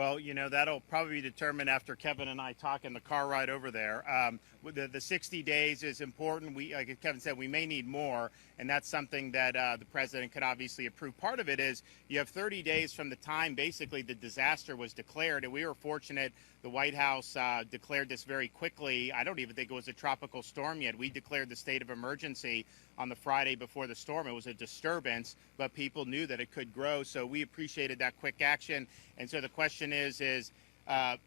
Well, that'll probably be determined after Kevin and I talk in the car ride over there. The 60 days is important. Like Kevin said, we may need more, and that's something that the president could obviously approve. Part of it is you have 30 days from the time basically the disaster was declared, and we were fortunate the White House declared this very quickly. I don't even think it was a tropical storm yet. We declared the state of emergency on the Friday before the storm. It was a disturbance, but people knew that it could grow, so we appreciated that quick action. And so the question is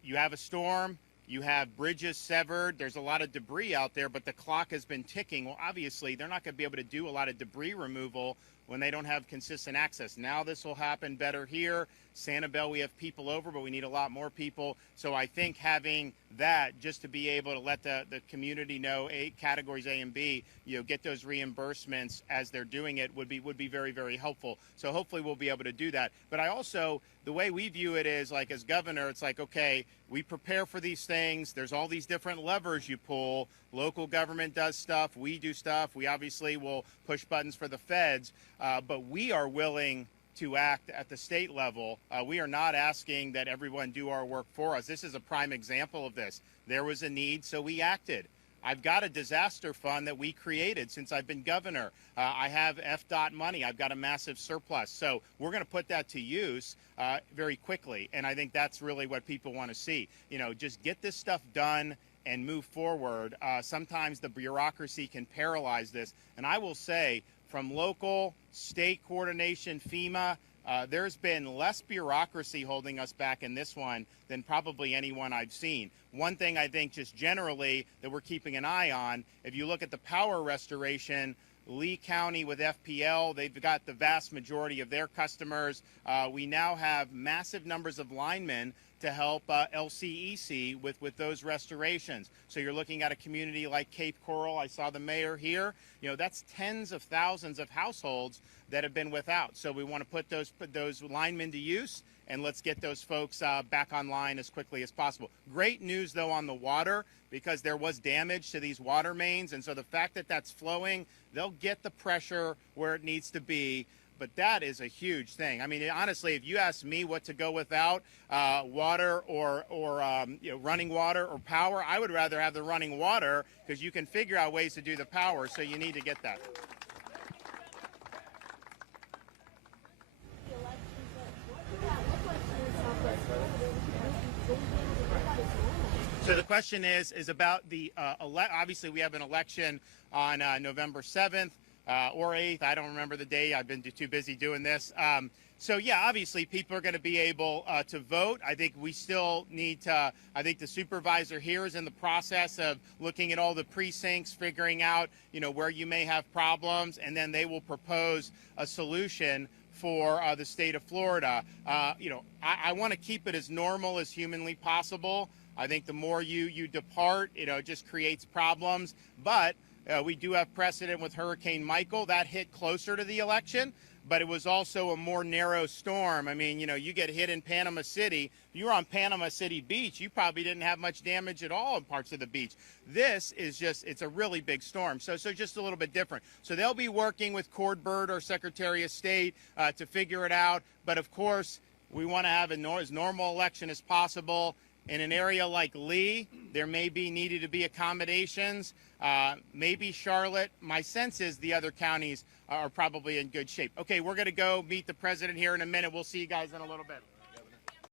you have a storm, you have bridges severed, there's a lot of debris out there, but the clock has been ticking. Well, obviously, they're not going to be able to do a lot of debris removal when they don't have consistent access. Now this will happen better here. Sanibel, we have people over, but we need a lot more people. So I think having that, just to be able to let the community know categories A and B, get those reimbursements as they're doing it would be very, very helpful. So hopefully we'll be able to do that. But I also, the way we view it is like as governor, it's like, okay, we prepare for these things. There's all these different levers you pull. Local government does stuff. We do stuff. We obviously will push buttons for the feds, but we are willing to act at the state level. We are not asking that everyone do our work for us. This is a prime example of this. There was a need, so we acted. I've got a disaster fund that we created since I've been governor. I have FDOT money. I've got a massive surplus. So we're going to put that to use very quickly. And I think that's really what people want to see. Just get this stuff done and move forward. Sometimes the bureaucracy can paralyze this. And I will say, from local, state coordination, FEMA, there's been less bureaucracy holding us back in this one than probably anyone I've seen. One thing I think just generally that we're keeping an eye on, if you look at the power restoration, Lee County with FPL, they've got the vast majority of their customers. We now have massive numbers of linemen to help LCEC with those restorations. So you're looking at a community like Cape Coral. I saw the mayor here. That's tens of thousands of households that have been without. So we want to put those linemen to use, and let's get those folks back online as quickly as possible. Great news, though, on the water, because there was damage to these water mains, and so the fact that that's flowing, they'll get the pressure where it needs to be. But that is a huge thing. I mean, honestly, if you ask me what to go without, water or running water or power, I would rather have the running water because you can figure out ways to do the power, so you need to get that. So the question is about the obviously we have an election on November 7th. Or 8th, I don't remember the day. I've been too busy doing this. So yeah, obviously people are going to be able to vote. I think we still need to, I think the supervisor here is in the process of looking at all the precincts, figuring out, where you may have problems, and then they will propose a solution for the state of Florida. I want to keep it as normal as humanly possible. I think the more you depart, it just creates problems. But we do have precedent with Hurricane Michael. That hit closer to the election, but it was also a more narrow storm. I mean, you get hit in Panama City. If you were on Panama City Beach, you probably didn't have much damage at all in parts of the beach. This is it's a really big storm, so just a little bit different. So they'll be working with Cord Bird, our Secretary of State, to figure it out. But of course, we want to have as normal election as possible. In an area like Lee, there may be needed to be accommodations. Maybe Charlotte. My sense is the other counties are probably in good shape. Okay, we're going to go meet the president here in a minute. We'll see you guys in a little bit.